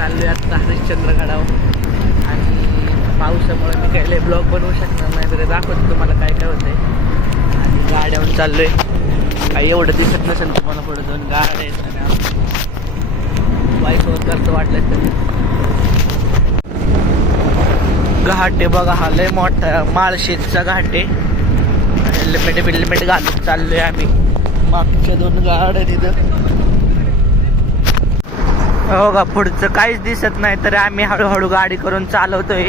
चाललोय आता हरिश्चंद्रगडावर आणि पावसामुळे मी काही ब्लॉग बनवू शकणार नाही, तर दाखवतो तुम्हाला काय काय होतंय. आणि गाड्यावर चाललोय, काही एवढं दिसत नसेल तुम्हाला, पुढे दोन गाड्या आहेत आणि बाईकवर करतं वाटलं तर. घाट आहे बघा, हा लय मोठा माळशेजचा घाट आहे. हेल्मेट बिल्मेट घालून चाललोय आम्ही. मागच्या दोन गाड्या तिथं हो का, पुढचं काहीच दिसत नाही तरी आम्ही हळूहळू गाडी करून चालवतोय.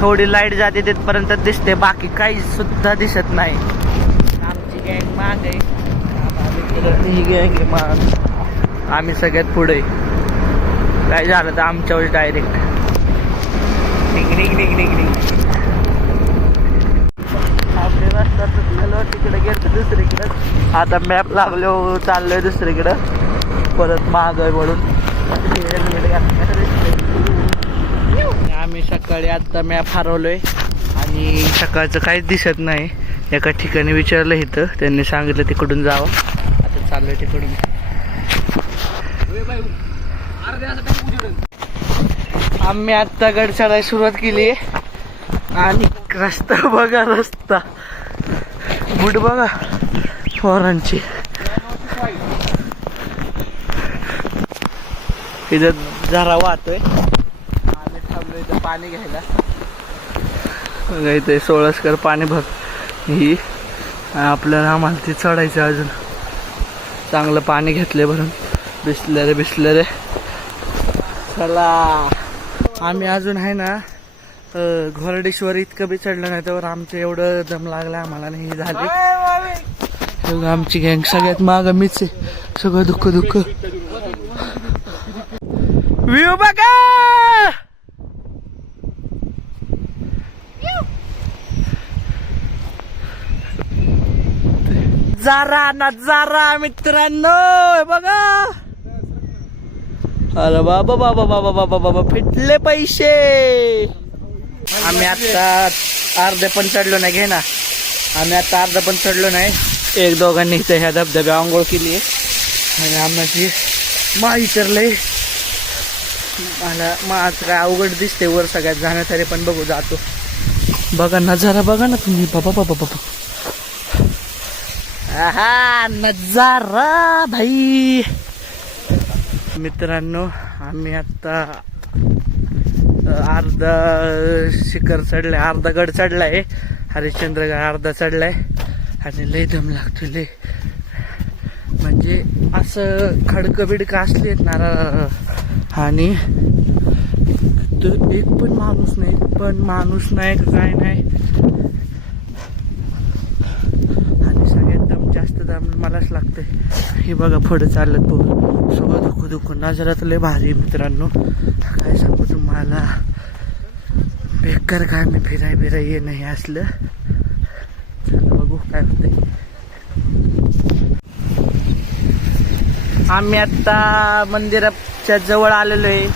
थोडी लाईट जाते तिथपर्यंत दिसते, बाकी काही सुद्धा दिसत नाही. आमची गँग माग आहे, ही गँग आहे माग, आम्ही सगळ्यात पुढे. काय झालं तर आमच्यावर डायरेक्ट आपले रस्ता झालं तिकडे गेलं दुसरीकडं. आता मॅप लागलो चाललोय दुसरीकडं परत माग आहे म्हणून. आम्ही सकाळी आता मॅप हरवलोय आणि सकाळचं काहीच दिसत नाही. एका ठिकाणी विचारलं इथं, त्यांनी सांगितलं तिकडून जावं. आता चाललोय तिकडून. आम्ही आता गड चढायला सुरुवात केली आणि रस्ता बघा, रस्ता बुट बघा पोरांची. इथं झरा वाहतोय, आम्ही थांबलो इथं पाणी घ्यायला. बघा इथे सोळसकर पाणी भर ही आपल्याला आम्हाला ते चढायचं. अजून चांगलं पाणी घेतलंय भरून, बिसलरे. चला आम्ही अजून आहे ना घोरडेश्वर इतकं बी चढलं नाही तर आमचं एवढं दम लागला आम्हाला. नाही झाली आमची गँग सगळ्यात माग मीच आहे. सगळं दुःख व्ह्यू बघा. नजारा मित्रांनो बघा. अरे बाबा फिटले पैसे. आम्ही आता अर्धे पण चढलो नाही, घे ना. आम्ही आता अर्ध पण चढलो नाही. एक दोघांनी इथे ह्या धबधब्या आंघोळ केली आहे आणि आम्हाला माही करलंय. मला आज काय अवघड दिसते वर सगळ्यात जाण्यासाठी, पण बघू जातो. बघा नजारा बघा ना तुम्ही. बाबा आहा नजारा भाई. मित्रांनो आम्ही आता अर्धा शिखर चढलाय, अर्धा गड चढलाय. हरिश्चंद्रगड अर्धा चढलाय आणि लय दम लागतो लय. म्हणजे असं खडकं बिडकं असले ना आणि एक पण माणूस नाही काय नाही. आणि सगळ्यात दम जास्त दम मलाच लागतंय. हे बघा पुढे चालत बघ, सगळं दुःख नजरा तर लय भारी मित्रांनो. काय सांगू तुम्हाला, बेकार काय मी फिराय ये नाही असलं. चला बघू काय होतंय. आम्ही आता मंदिराच्या जवळ आलेलो आहे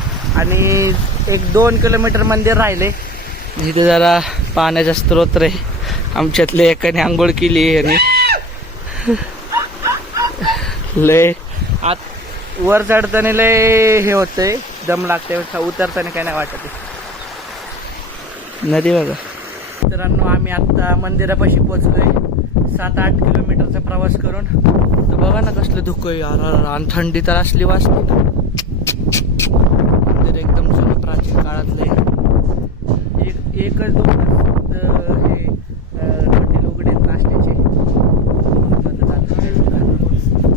आणि 1-2 किलोमीटर मंदिर राहिले. इथे जरा पाण्याचा स्रोत आहे. आमच्यातले एकाने आंघोळ केली आणि लय आत वर चढताना लय हे होतंय, दम लागते. उतरताना काय नाही वाटत. नदी बघा मित्रांनो. आम्ही आता मंदिरापाशी पोहोचलोय 7-8 किलोमीटरचा प्रवास करून. तर बघा ना कसलं धुकं आहे यार, आणि थंडी तर असली वाजते ना. मंदिर एकदम जुनं प्राचीन काळातलं आहे. एकच दोन हे हॉटेल उघडे नाश्त्याचे.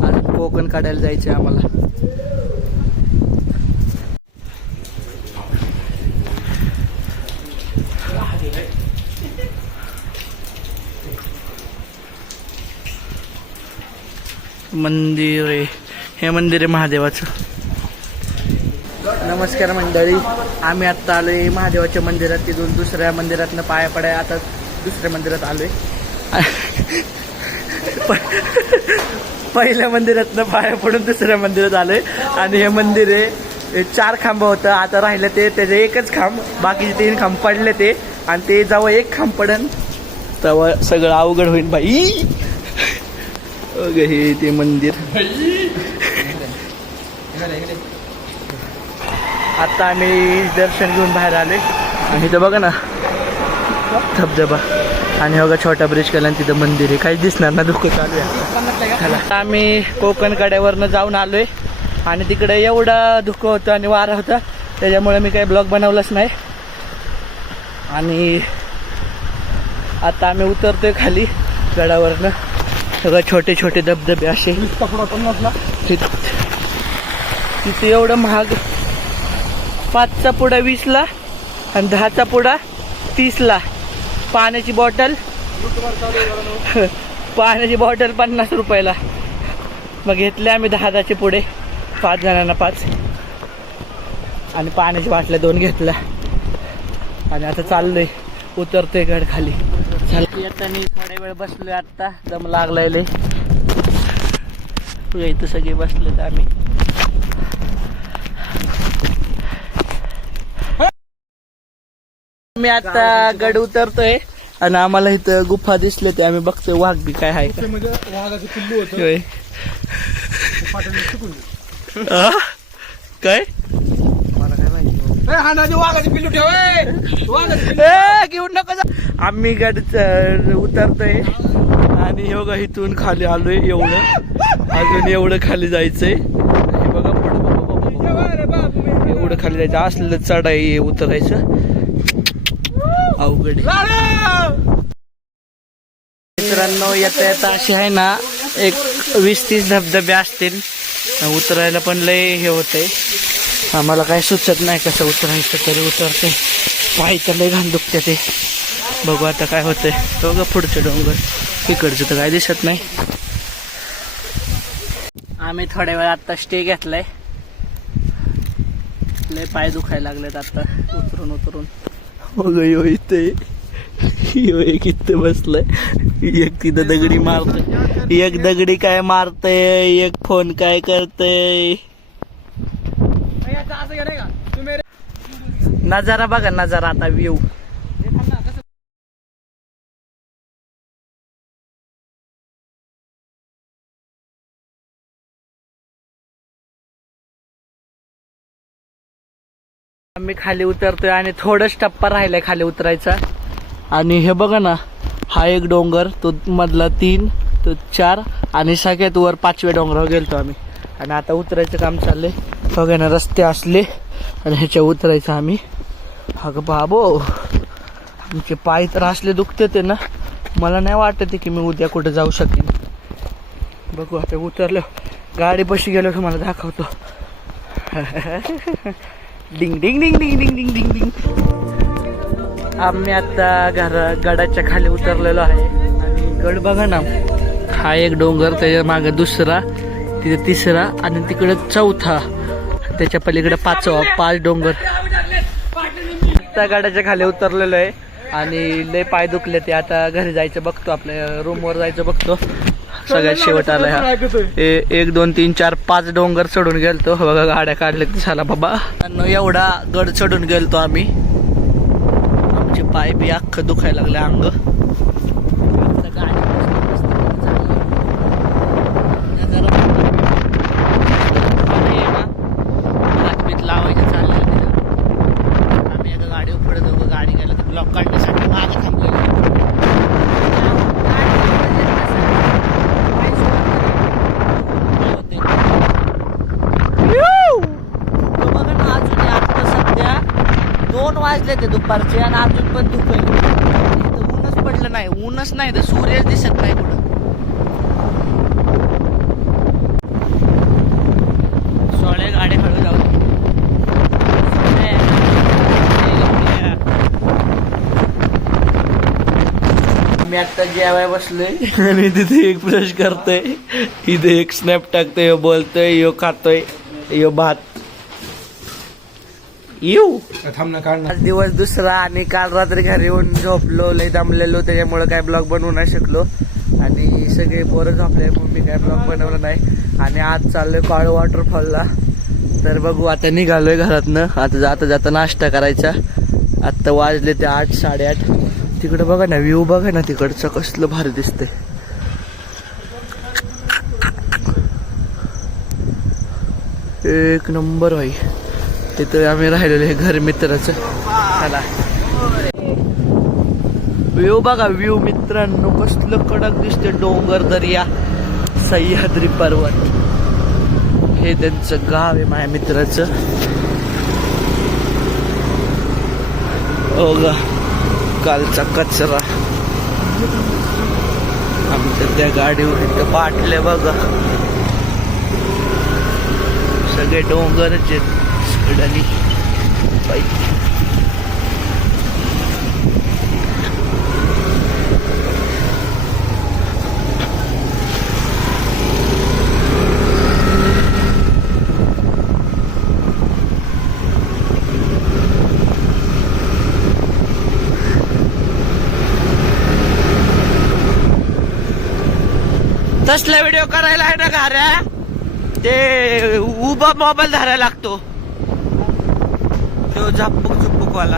आज कोकण काढायला जायचे आम्हाला. मंदिर आहे, हे मंदिर आहे महादेवाचं. नमस्कार मंडळी, आम्ही आत्ता आलोय महादेवाच्या मंदिरात. तिथून दुसऱ्या मंदिरातनं पाया पडाय आता दुसऱ्या मंदिरात आलोय. पहिल्या मंदिरातनं पाया पडून दुसऱ्या मंदिरात आलोय. आणि हे मंदिर आहे 4 खांब होतं, आता राहिलं ते त्याचे एकच खांब. बाकीचे 3 खांब पडले ते, आणि ते जेव्हा एक खांब पडन तेव्हा सगळं अवघड होईल बाई. हे ते मंदिर आता आम्ही दर्शन घेऊन बाहेर आले आणि इथं बघा ना धबधबा आणि बघा छोटा ब्रिज केला आणि तिथं मंदिर आहे. काहीच दिसणार ना, दुःख चालू आहे. आता आम्ही कोकण कड्यावरनं जाऊन आलोय आणि तिकडे एवढा धुकं होतं आणि वारा होता त्याच्यामुळे मी काही ब्लॉग बनवलाच नाही. आणि आता आम्ही उतरतोय खाली गडावरनं. सगळं छोटे छोटे धबधबे असे. तिथे एवढं महाग, 5चा पुडा 20ला आणि 10चा पुडा 30ला. पाण्याची बॉटल 50 रुपयाला. मग घेतले आम्ही 10चे पुढे, 5 जणांना 5 आणि पाण्याची बाटल्या 2 घेतल्या. आणि आता चाललोय, उतरतोय गड खाली. आता मी थोड्या वेळ बसलोय, आता दम लागलाय. इथं सगळे बसलेत आम्ही. मी आता गड उतरतोय आणि आम्हाला इथं गुफा दिसले ते आम्ही बघतोय. वाघ बी काय आहे का? वाघाचं पिल्लू होतं. काय मला काय माहिती. वाघाचे पिल्लू घेऊन नको जा. आम्ही गड उतरतोय आणि योगा इथून खाली आलोय. अजून एवढं खाली जायचंय. हे बघा एवढं खाली जायचं असलं चढाई उतरायचं अवघड. मित्रांनो येता येता असे आहे ना, एक 20-30 धबधबे असतील. उतरायला पण लय हे होतंय. आम्हाला काय सुचत नाही कसं उतरायचं, तरी उतरते. पाय तर लय घाण दुखते ते. बघू आता काय होतंय. बघा पुढचे डोंगर, इकडचं तर काय दिसत नाही. आम्ही थोड्या वेळ आता स्टे घेतलाय. लय पाय दुखायला लागलेत आता उतरून उतरून. बघ इथे एक इथे बसलाय, एक तिथं दगडी मारतय, एक दगडी काय मारतय, एक फोन काय करतय. नजारा बघा, नजारा आता व्ह्यू. आम्ही खाली उतरतोय आणि थोडंच टप्पा राहिलाय खाली उतरायचा. आणि हे बघा ना, हा एक डोंगर, तो मधला 3, तो 4 आणि सगळ्यात वर 5व्या डोंगरावर गेलतो आम्ही. आणि आता उतरायचं काम चाललंय. बघा ना, रस्ते असले आणि ह्याच्या उतरायचं आम्ही. अगं बाबो, आमचे पाय तर असले दुखते ते ना, मला नाही वाटत की मी उद्या कुठे जाऊ शकेन. बघू आता उतरलो, गाडी पशी गेलो तुम्हाला दाखवतो. डिंग डिंग डिंग डिंग डिंग डिंग डिंग डिंग. आम्ही आता गडाच्या खाली उतरलेलो आहे. आणि गड बघा ना, हा एक डोंगर, त्याच्या मागे 2रा, तिथे 3रा आणि तिकडे 4था, त्याच्या पलीकडे 5वा. 5 डोंगर. आता गडाच्या खाली उतरलेलो आहे आणि लय पाय दुखले ते. आता घरी जायचं बघतो, आपल्या रूमवर जायचं बघतो. सगळ्यात शेवट आला ह्या. 1 2 3 4 5 डोंगर चढून गेलतो. बघा गाड्या काढल्या झाला बाबा. एवढा गड चढून गेलतो आम्ही. आमचे पाय बी अख्खं दुखायला लागले, अंग. हातबीत लावायचे चालले. आम्ही एका गाडीवर पुढे जाऊ. गाडी गेला तर ब्लॉक काढण्यासाठी मागे थांबलेलो. वाजले ते दुपारचे आणि अजून पण दुपारी ऊनच पडलं नाही. ऊनच नाही तर सूर्यच दिसत नाही कुठं. सोळे गाडी हळू जाऊ. मी आता जेवाय बसलोय आणि तिथे एक ब्रश करतोय, इथे एक स्नॅप टाकतोय, बोलतोय, यो खातोय, यो भात. येऊ आज दिवस 2रा आणि काल रात्री घरी येऊन झोपलो, लय दमलेलो, त्याच्यामुळे काय ब्लॉग बनवू नाही शकलो. आणि सगळे पोरं झोपले म्हणून मी काय ब्लॉग बनवला नाही. आणि आज चाललोय काळू वॉटरफॉलला. तर बघू आता निघालोय घरातनं. आता जाता जाता नाश्ता करायचा. आत्ता वाजले ते 8 8:30. तिकडे बघा ना, व्ह्यू बघा ना तिकडचं, कसलं भारी दिसतंय. एक नंबर भाई. इथं आम्ही राहिलेलो हे घर मित्राचं. चला व्ह्यू बघा, व्ह्यू मित्रांनो कसलं कडक दिसते. डोंगर दर्या, सह्याद्री पर्वत. हे त्यांचं गाव आहे माझ्या मित्राचं. बघा कालचा कचरा आमच्या त्या गाडीवर इथं पाटले बघा. सगळे डोंगरच आहेत सगळ्यांनी. तसला व्हिडिओ करायला आहे ना घाऱ्या, ते उभा मोबाईल धरायला लागतो, तो झापूक झुपूक वाला.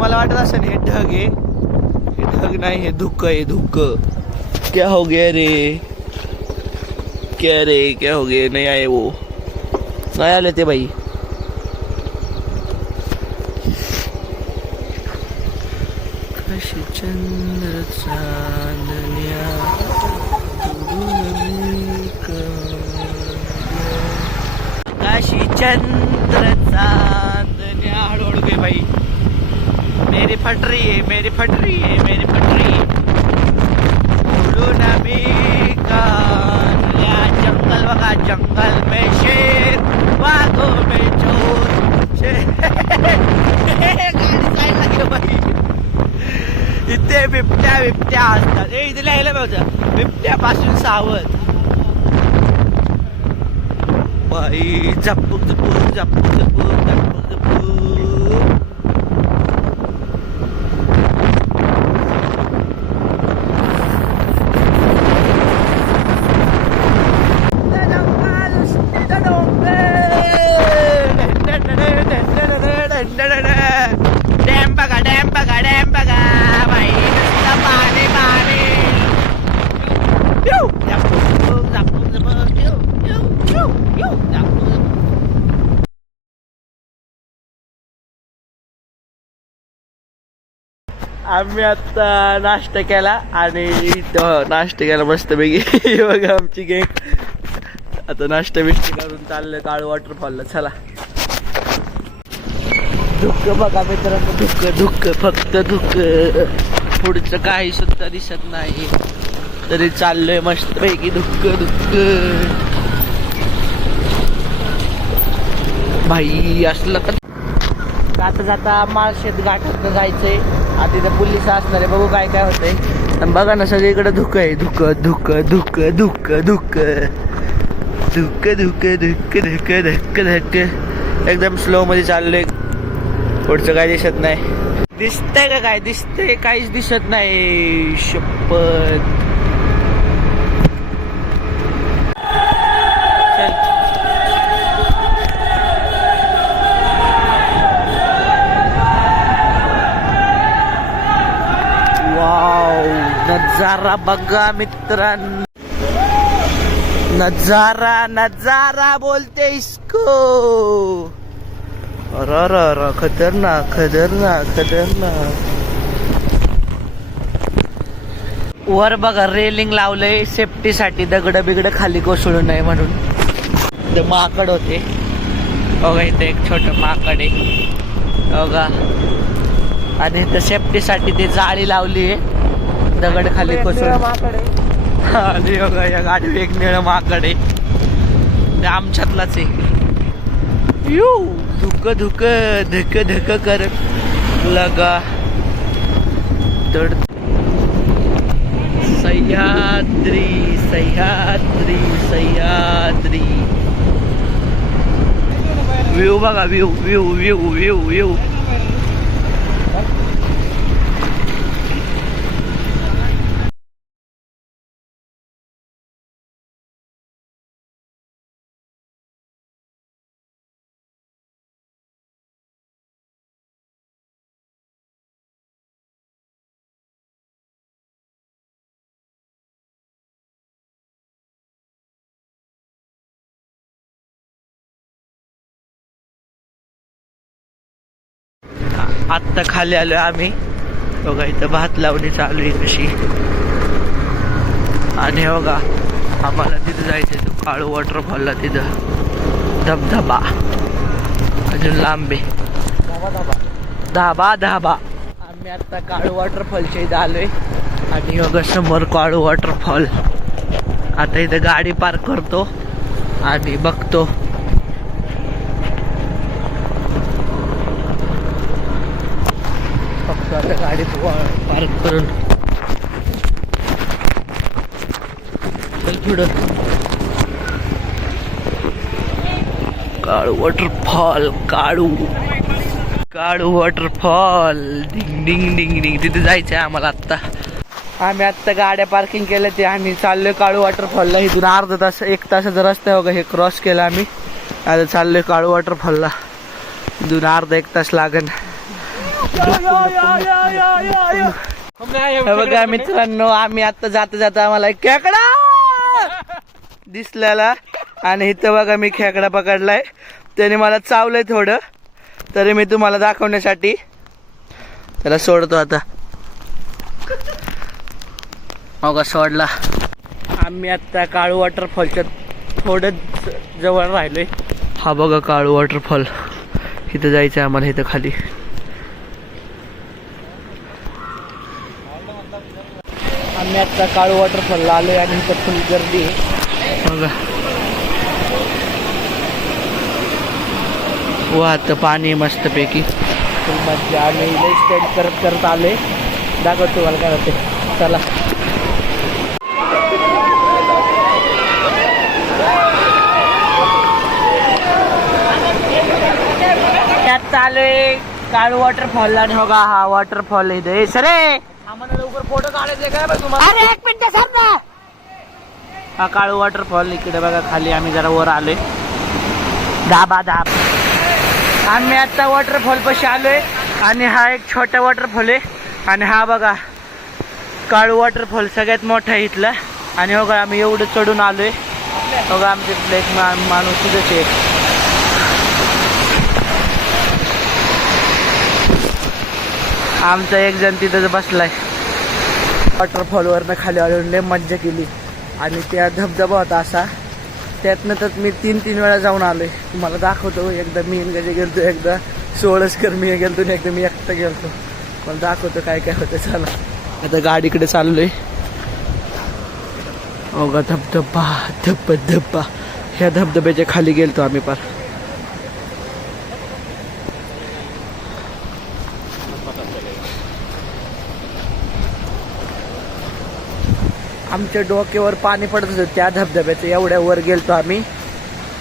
मला वाटत असं हे ढग आहे, हे ढग नाही, हे धुक्क आहे, धुक्क. क्या हो गया रे, क्या रे, क्या हो गया? नहीं आए वो, नहीं आले ते भाई. कशी चंद्र चांदण्या काशी चंद्र चांदण्या. हळूहळू गे बाई, मेरी फटरी है, मेरी फटरी है, मेरी फटरी. उडून मी या जंगल बघा, जंगल में शेर, बागों में चोर. गाडी साईडला घे बाई. इथे बिबट्या बिबट्या असतात. इथे लिहायला पाहिजे बिबट्यापासून सावध. बाई झपूक झपूक झपूक झपूक झपूक झपूक. डॅम बघा, डॅम बघा, डॅम बघा बाई. पाणी पाणी. आम्ही आता नाश्ता केला आणि नाश्ता केला मस्त पैकी. बघा आमची गँग आता नाश्ता बिष्ट करून चाललं काळू वॉटरफॉलला. चला धुक्क बघा मित्रांनो, धुक्क धुक्क, फक्त धुक्क. पुढचं काही सुद्धा दिसत नाही, तरी चाललोय मस्त पैकी. धुक्क धुक्क भाई. असलं का जाता जाता माळशेत घाटात जायचंय. आता तिथे पोलीस असणार आहे, बघू काय काय होतंय. आणि बघा ना सगळीकडे धुक्क आहे. धुक्क धुक्क धुक्क धुक्क धुक्क धुक्क धुक्क धुक्क धुक्क धक्क धक्क. एकदम स्लो मध्ये चाललोय. पुढचं काय दिसत नाही. दिसतंय का काय? दिसतंय काहीच दिसत नाही. शपथ. वाव, नजारा बघा मित्रांनो. नजारा नजारा बोलते इसको. अरे खतरनाक खतरनाक खतरनाक. वर बघा रेलिंग लावलंय सेफ्टी साठी, दगड बिगड खाली कोसळू नये म्हणून. ते माकड होते बघा, इथे एक छोट माकड आहे बघा. आणि इथं सेफ्टी साठी ते जाळी लावली आहे, दगड खाली कोसळू. आणि बघा या गाडीवर एक निळं माकड आहे, ते आमच्यातलाच आहे. यू धुक धुक धक धक कर लगा. तड सह्याद्री सह्याद्री सह्याद्री. व्ह्यू बघा, view view view view view. आत्ता खाली आलोय आम्ही. बघा इथं भात लावणी चालू आहे कशी. आणि बघा आम्हाला तिथं जायचंय, तो काळू वॉटरफॉलला, तिथं धबधबा अजून लांबे. धाबा धाबा. आम्ही आता काळू वॉटरफॉलच्या इथं आलोय. आणि बघा समोर काळू वॉटरफॉल. आता इथं गाडी पार्क करतो आणि बघतो. फक्त आता गाडी पार्क करून पुढं. काळू वॉटरफॉल, काळू काळू वॉटरफॉल. डिंग डिंग डिंग डिंग. तिथे जायचंय आम्हाला आत्ता. आम्ही आत्ता गाड्या पार्किंग केल्या ते आणि चाललोय काळू वॉटरफॉलला. इथून अर्धा तास 1 तासाचा रस्ता आहे बघा. हे क्रॉस केला आम्ही. आता चाललोय काळू वॉटरफॉलला. इथून अर्धा 1 तास लागेल. बघा मित्रांनो, आम्ही आता जाता जाता आम्हाला एक खेकडा दिसलेला. आणि इथं बघा मी खेकडा पकडलाय. त्याने मला चावलंय थोडं, तरी मी तुम्हाला दाखवण्यासाठी त्याला सोडतो आता. बघा सोडला. आम्ही आता काळू वॉटरफॉलच्या थोडं जवळ राहिलोय. हा बघा काळू वॉटरफॉल. इथं जायचं आम्हाला. इथं खाली आम्ही आता काळू वॉटरफॉलला आलोय आणि इथं फुल गर्दी आहे बघा. वाहतं पाणी मस्तपैकी. फुल मज्जा. आम्ही लई स्टेंड करत करत आलोय. दाखवतो तुम्हाला काय होते. चला. आता आलोय काळू वॉटरफॉल. आणि बघा हा वॉटरफॉल इथे. सरे आम्हाला लवकर फोटो काढायचे काय तुम्हाला. अरे 1 मिनिट सर ना. हा काळू वॉटरफॉल इकडे बघा खाली. आम्ही जरा वर आलोय. धाबा धाब. आम्ही आता वॉटरफॉल पाशी आलोय. आणि हा एक छोटा वॉटरफॉल आहे. आणि हा बघा काळू वॉटरफॉल सगळ्यात मोठा आहे इथला. आणि बघा आम्ही एवढं चढून आलोय. बघा आमच्या इथला एक माणूस तिथंच आहे. आमचा एक जण तिथंच बसलाय. वॉटरफॉलवरनं खाली आलो. लय मज्जा केली. आणि त्या धबधबा होता असा. त्यातनं तर मी 3 वेळा जाऊन आलोय. तुम्हाला दाखवतो. एकदा मी गजे गेलतो, एकदा सोळसकर मी गेलतो, आणि एकदा मी एकटा गेलतो. मला दाखवतो काय काय होतं. चला आता गाडीकडे चाललोय. बघा धबधबा धबधबा. ह्या धबधब्याच्या खाली गेलतो आम्ही पार. आमच्या डोक्यावर पाणी पडत होतं त्या धबधब्याचं. एवढ्या वर गेलतो आम्ही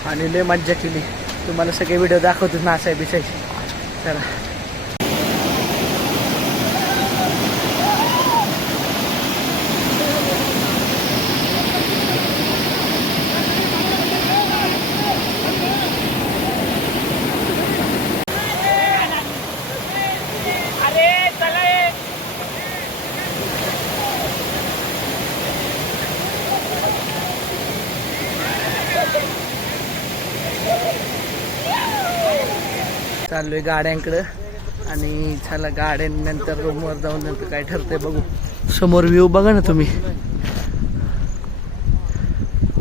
आणि लय मज्जा केली. तुम्हाला सगळे व्हिडिओ दाखवतो नाचाय बिचायचे. चला. चाललोय गाड्यांकडं. आणि चला गाड्यांनंतर रूमवर जाऊन नंतर काय ठरतंय बघू. समोर व्ह्यू बघा ना तुम्ही.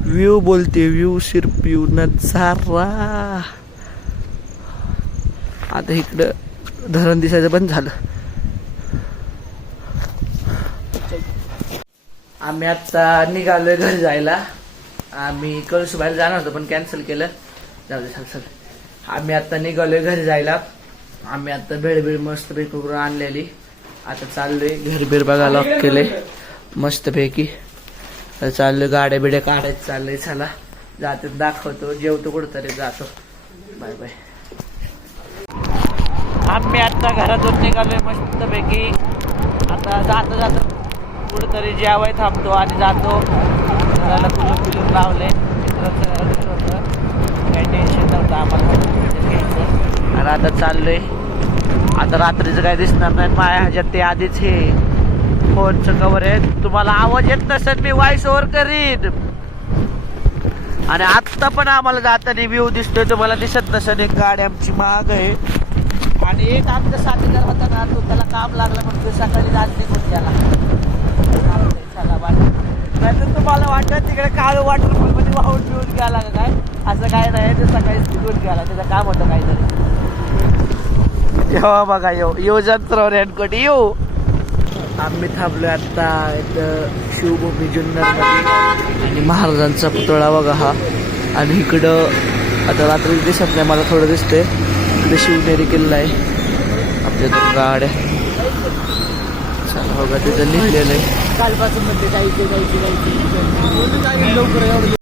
व्ह्यू बोलते. व्ह्यू सिर्फ व्ह्यू नजारा. आता इकडं धरण दिसायचं बंद झालं. आम्ही आता निघालोय घरी जायला. आम्ही कळसूबाईला जाणार होतो पण कॅन्सल केलं. जाऊ दे चल. आम्ही आता निघालोय घरी जायला. आम्ही आता भेळ मस्त पैकी करून आणलेली. आता चाललोय घरबीर बघा. लॉक केले मस्त पैकी. चाललोय गाड्या बिड्या काढायचं चाललंय. चला जाते दाखवतो. जेवतो कुठंतरी जातो. Bye bye. आम्ही आता घरातून निघालोय मस्तपैकी. आता जाता कुठेतरी जेवाय थांबतो आणि जातो. घराला कुलून लावले. मित्रांचं घर कसं होतं, काही टेन्शन नव्हतं आम्हाला घ्यायचं. आणि आता चाललोय. आता रात्रीचं काय दिसणार नाही माझ्या ह्याच्यात. ते आधीच हे फोनचं कवर आहे. तुम्हाला आवाज येत नसेल मी व्हॉइस ओव्हर करीन. आणि आत्ता पण आम्हाला जाताना व्ह्यू दिसतोय, तुम्हाला दिसत नसेल. एक गाडी आमची माग आहे. आणि एक आमचा साथीदार होता ना, तो त्याला काम लागलं म्हणून तो सकाळी आज निघून गेला. चला बाय. नाहीतर तुम्हाला वाटतं तिकडे काळू वॉटरफॉलमध्ये वाहून पिऊन गेला का काय, असं काय नाही. ते सकाळीच निघून गेला, त्याचं काम होतं काहीतरी. येऊ बघा, येऊ जंत्र रेनकोट येऊ. आम्ही थांबलोय आता इथं शिवभूमी जुन्नरमध्ये. आणि महाराजांचा पुतळा बघा हा. आणि इकडं आता रात्री दिसत नाही, मला थोडं दिसतंय. इकडे शिवनेरी किल्ला आहे. आपल्या दोन गाड्या चला बघा, तिथं लिहिलेलं आहे कालपासून म्हणते जायचे लवकर एवढं